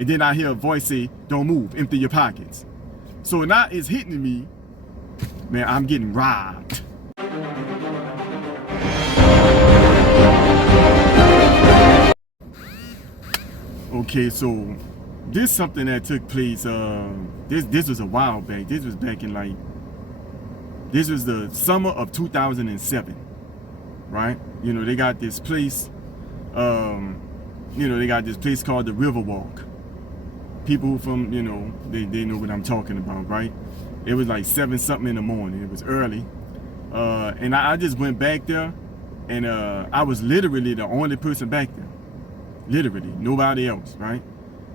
And then I hear a voice say, don't move, empty your pockets. So now it's hitting me, man, I'm getting robbed. Okay, so this is something that took place, this was a while back. This was back in this was the summer of 2007, right? You know, they got this place, they got this place called the Riverwalk. People from, they know what I'm talking about, right? It was like 7 something in the morning. It was early. And I just went back there, and I was literally the only person back there. Literally, nobody else, right?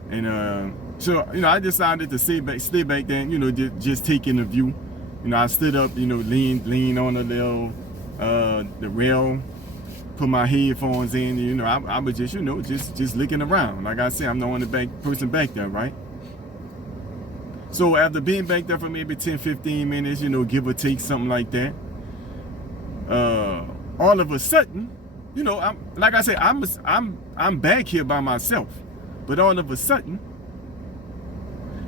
And so, I decided to stay back there, just taking the view. I stood up, leaned on the little, the rail, put my headphones in, I was just, just looking around. Like I said, I'm the only person back there, right? So after being back there for maybe 10, 15 minutes, give or take, something like that, all of a sudden, like I said, I'm back here by myself, but all of a sudden,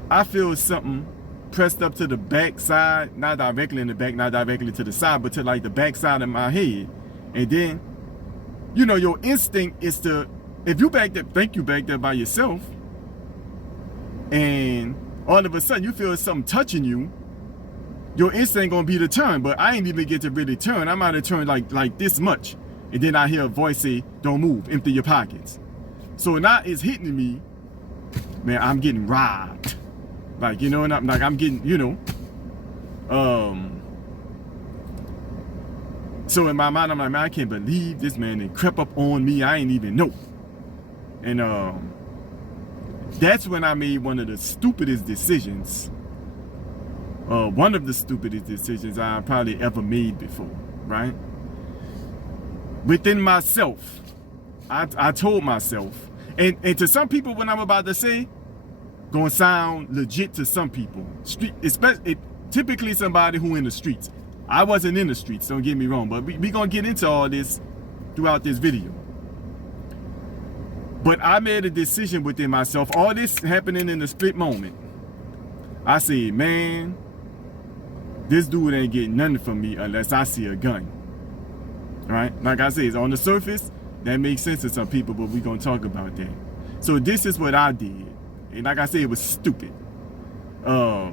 I feel something pressed up to the back side, not directly in the back, not directly to the side, but to like the back side of my head. And then, your instinct is to, if you back there, think you back there by yourself, and all of a sudden you feel something touching you, your instinct gonna be to turn, but I ain't even get to really turn. I might have turned like this much. And then I hear a voice say, don't move, empty your pockets. So now it's hitting me, man, I'm getting robbed. Like, and I'm getting, so in my mind, I'm like, man, I can't believe this man and crept up on me. I ain't even know. And that's when I made one of the stupidest decisions. One of the stupidest decisions I probably ever made before, right? Within myself, I told myself, and to some people, what I'm about to say, gonna sound legit to some people. Typically somebody who in the streets. I wasn't in the streets, don't get me wrong, but we gonna get into all this throughout this video. But I made a decision within myself, all this happening in a split moment. I said, man, this dude ain't getting nothing from me unless I see a gun. Right? Like I said, it's on the surface, that makes sense to some people, but we're gonna talk about that. So this is what I did. And like I said, it was stupid. I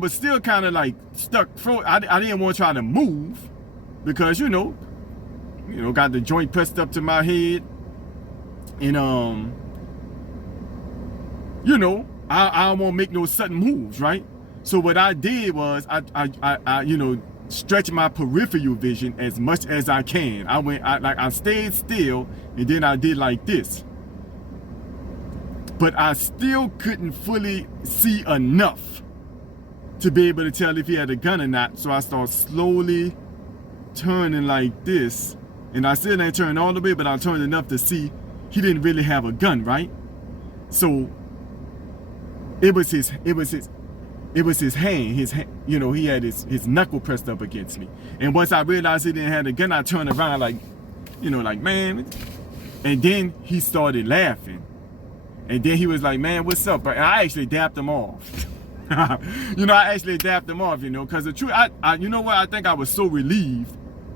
was still kind of like stuck. I didn't want to try to move because, got the joint pressed up to my head. And, I don't want to make no sudden moves, right? So what I did was I stretch my peripheral vision as much as I can. I stayed still, and then I did like this. But I still couldn't fully see enough to be able to tell if he had a gun or not. So I started slowly turning like this, and I still ain't turned all the way, but I turned enough to see he didn't really have a gun, right? So it was his hand, he had his knuckle pressed up against me. And once I realized he didn't have a gun, I turned around like, man. And then he started laughing. And then he was like, man, what's up? And I actually dapped him off. I actually dapped him off, because the truth, I think I was so relieved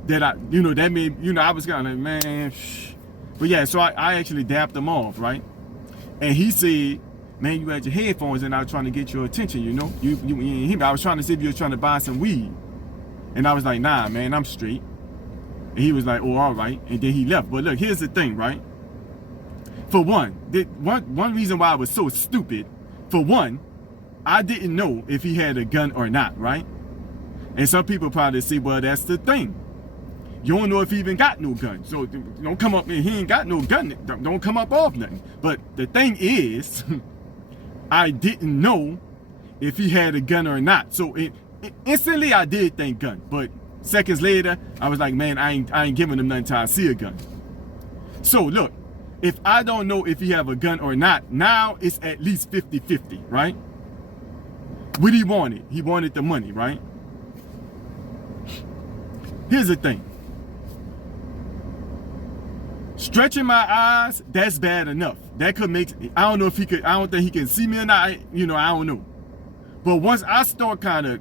that that made, I was kind of like, man, shh. But yeah, so I actually dapped him off, right? And he said, man, you had your headphones and I was trying to get your attention, you didn't hear me. I was trying to see if you were trying to buy some weed. And I was like, nah, man, I'm straight. And he was like, oh, all right. And then he left. But look, here's the thing, right? For one reason why I was so stupid, for one, I didn't know if he had a gun or not, right? And some people probably say, well, that's the thing. You don't know if he even got no gun. So don't come up and he ain't got no gun. Don't come up off nothing. But the thing is, I didn't know if he had a gun or not. So instantly I did think gun. But seconds later, I was like, man, I ain't giving him nothing until I see a gun. So look, if I don't know if he have a gun or not, now it's at least 50-50, right? What he wanted? He wanted the money, right? Here's the thing. Stretching my eyes, that's bad enough. that could make, I don't know if he could, I don't think he can see me or not, you know, I don't know. But once I start kind of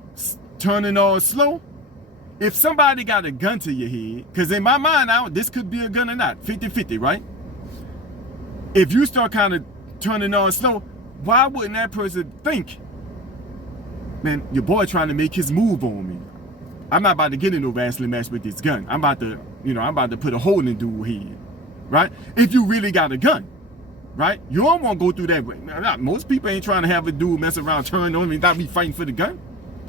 turning all slow, if somebody got a gun to your head, because in my mind, this could be a gun or not, 50-50, right? If you start kind of turning on slow, why wouldn't that person think, man, your boy trying to make his move on me? I'm not about to get in no wrestling match with this gun. I'm about to, you know, I'm about to put a hole in dude's head, right? If you really got a gun, right? You don't want to go through that way. Most people ain't trying to have a dude mess around, turn on me, not me fighting for the gun.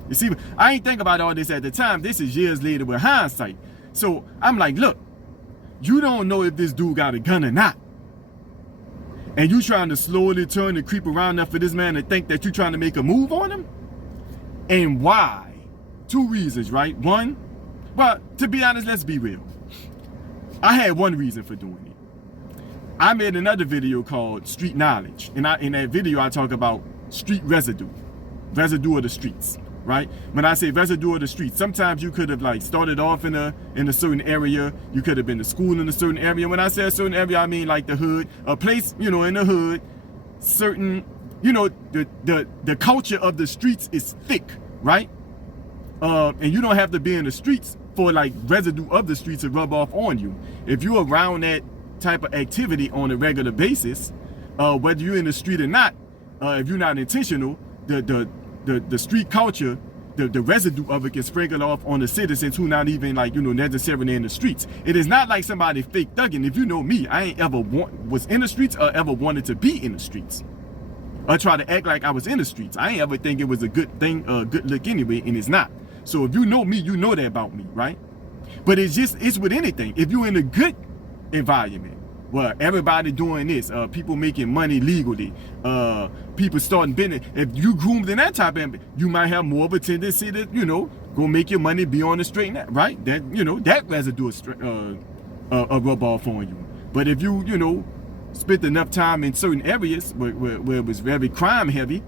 You see, I ain't think about all this at the time. This is years later with hindsight. So I'm like, look, you don't know if this dude got a gun or not. And you trying to slowly turn and creep around enough for this man to think that you're trying to make a move on him? And why? 2 reasons, right? One, well, to be honest, let's be real. I had one reason for doing it. I made another video called Street Knowledge. And in that video, I talk about street residue of the streets, right? When I say residue of the streets, sometimes you could have like started off in a certain area. You could have been to school in a certain area. When I say a certain area, I mean like the hood, a place, you know, in the hood, certain, you know, the culture of the streets is thick, right? And you don't have to be in the streets for like residue of the streets to rub off on you. If you're around that type of activity on a regular basis, whether you're in the street or not, if you're not intentional, the street culture, the residue of it can sprinkle off on the citizens who not even like, you know, necessarily in the streets. It is not like somebody fake thugging. If you know me, I ain't ever was in the streets or ever wanted to be in the streets. Or try to act like I was in the streets. I ain't ever think it was a good thing, a good look anyway, and it's not. So if you know me, you know that about me, right? But it's with anything. If you're in a good environment, well, everybody doing this, people making money legally, people starting business. If you groomed in that type of, you might have more of a tendency to, you know, go make your money, be on the straight and that, right? That, you know, that residue a rub off on you. But if you, you know, spent enough time in certain areas where it was very crime heavy,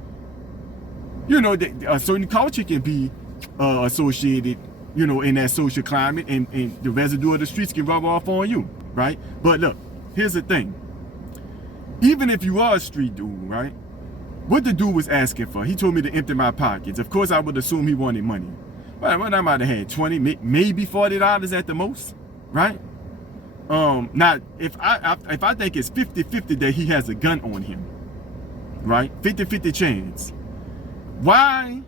you know, a certain culture can be associated, you know, in that social climate, and the residue of the streets can rub off on you, right? But look, here's the thing. Even if you are a street dude, right? What the dude was asking for, he told me to empty my pockets. Of course, I would assume he wanted money. But I might have had 20, maybe $40 at the most, right? Now, if I think it's 50-50 that he has a gun on him, right? 50-50 chance. Why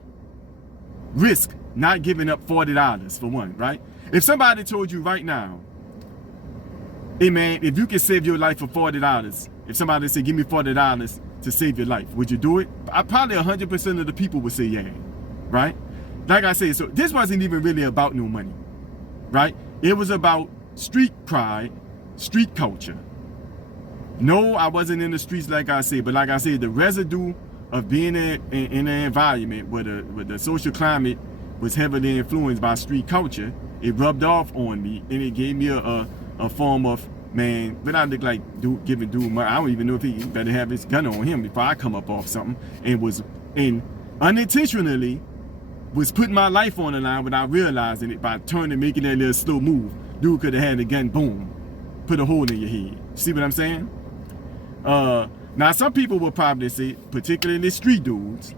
risk not giving up $40 for one, right? If somebody told you right now, hey man, if you can save your life for $40, if somebody said, give me $40 to save your life, would you do it? Probably 100% of the people would say yeah, right? Like I said, so this wasn't even really about no money, right? It was about street pride, street culture. No, I wasn't in the streets like I said, but like I said, the residue of being in an environment where the social climate was heavily influenced by street culture, it rubbed off on me, and it gave me a form of, man, but I look like giving dude money. I don't even know if he better have his gun on him before I come up off something, and unintentionally was putting my life on the line without realizing it by turning, making that little slow move. Dude could have had a gun, boom, put a hole in your head. See what I'm saying? Now, some people will probably say, particularly street dudes,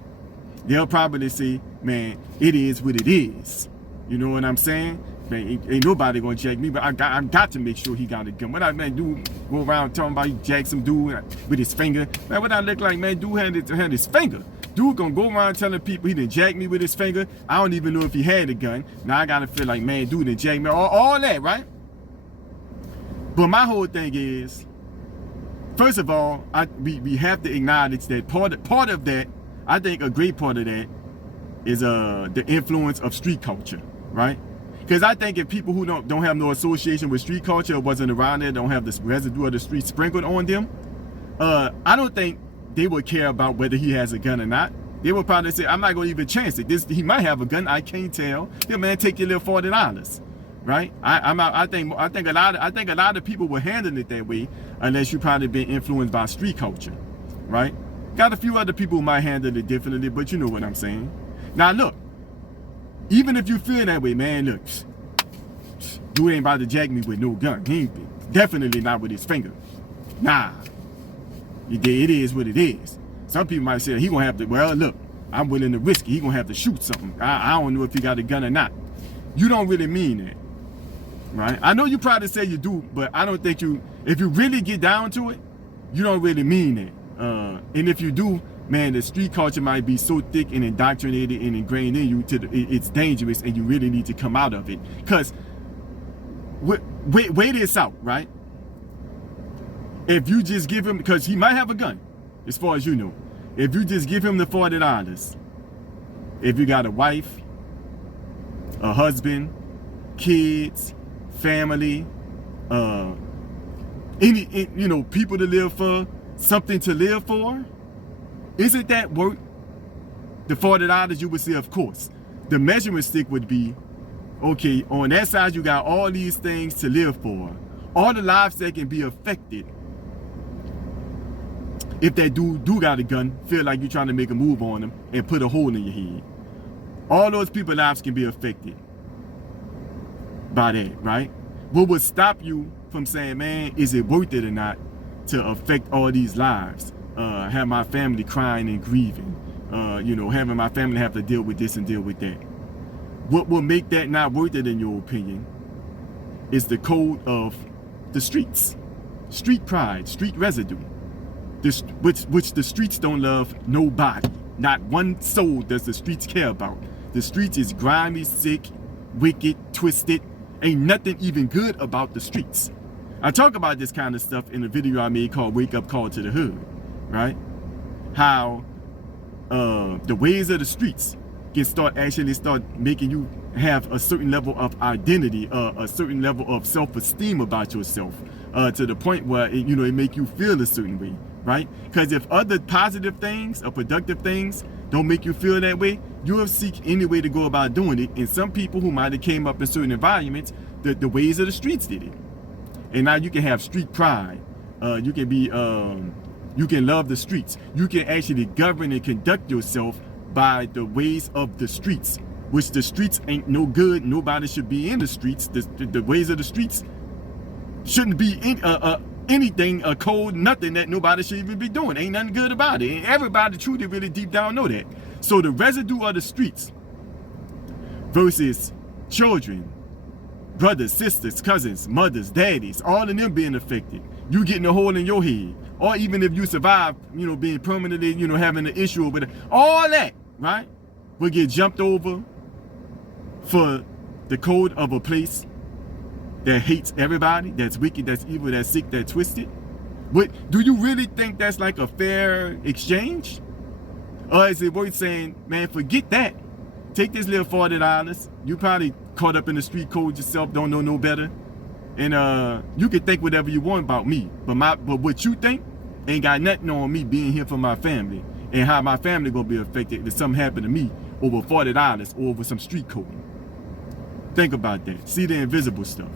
they'll probably say, man, it is what it is. You know what I'm saying? Man, ain't nobody gonna jack me, but I got to make sure he got a gun. What I, man, dude go around talking about he jacked some dude with his finger. Man, what I look like, man, dude had his finger. Dude gonna go around telling people he done jacked me with his finger. I don't even know if he had a gun. Now I gotta feel like, man, dude done jacked me, all that, right? But my whole thing is, first of all, we have to acknowledge that part of that, I think a great part of that is the influence of street culture, right? Because I think if people who don't have no association with street culture, wasn't around there, don't have this residue of the street sprinkled on them, I don't think they would care about whether he has a gun or not. They would probably say, I'm not going to even chance it. He might have a gun, I can't tell. Yeah, man, take your little $40, right? I think a lot of people will handle it that way, unless you probably been influenced by street culture, right? Got a few other people who might handle it differently, but you know what I'm saying. Now look, even if you feel that way, man, look, dude ain't about to jack me with no gun. He ain't definitely not with his finger. Nah. It is what it is. Some people might say he gonna have to, well, look, I'm willing to risk it. He gonna have to shoot something. I don't know if he got a gun or not. You don't really mean that, right? I know you probably say you do, but I don't think you, if you really get down to it, you don't really mean it. And if you do, man, the street culture might be so thick and indoctrinated and ingrained in you it's dangerous, and you really need to come out of it. Because wait this out, right? If you just give him, because he might have a gun, as far as you know. If you just give him the $40, if you got a wife, a husband, kids, family, people to live for, something to live for, isn't that worth the $40? You would say, of course. The measurement stick would be, okay, on that side you got all these things to live for, all the lives that can be affected. If that dude got a gun, feel like you're trying to make a move on him and put a hole in your head. All those people's lives can be affected by that, right? What would stop you from saying, man, is it worth it or not to affect all these lives? Have my family crying and grieving, having my family have to deal with this and deal with that. What will make that not worth it, in your opinion, is the code of the streets. Street pride, street residue. Which the streets don't love nobody. Not one soul does the streets care about. The streets is grimy, sick, wicked, twisted. Ain't nothing even good about the streets. I talk about this kind of stuff in a video I made called Wake Up Call to the Hood, right? How the ways of the streets can start making you have a certain level of identity, a certain level of self-esteem about yourself, to the point where it make you feel a certain way, right? Because if other positive things or productive things don't make you feel that way, you'll seek any way to go about doing it. And some people who might have came up in certain environments, the ways of the streets did it. And now you can have street pride. You can be, you can love the streets. You can actually govern and conduct yourself by the ways of the streets, which the streets ain't no good. Nobody should be in the streets. The ways of the streets shouldn't be anything, a code, nothing that nobody should even be doing. Ain't nothing good about it. And everybody truly really deep down know that. So the residue of the streets versus children, brothers, sisters, cousins, mothers, daddies, all of them being affected. You getting a hole in your head. Or even if you survive, being permanently, having an issue with it. All that, right, will get jumped over for the code of a place that hates everybody, that's wicked, that's evil, that's sick, that's twisted. But do you really think that's like a fair exchange? Or is it worth saying, man, forget that. Take this little $40. You probably caught up in the street code yourself, don't know no better. And you can think whatever you want about me. But what you think ain't got nothing on me being here for my family. And how my family gonna be affected if something happened to me over $40 or over some street code. Think about that. See the invisible stuff.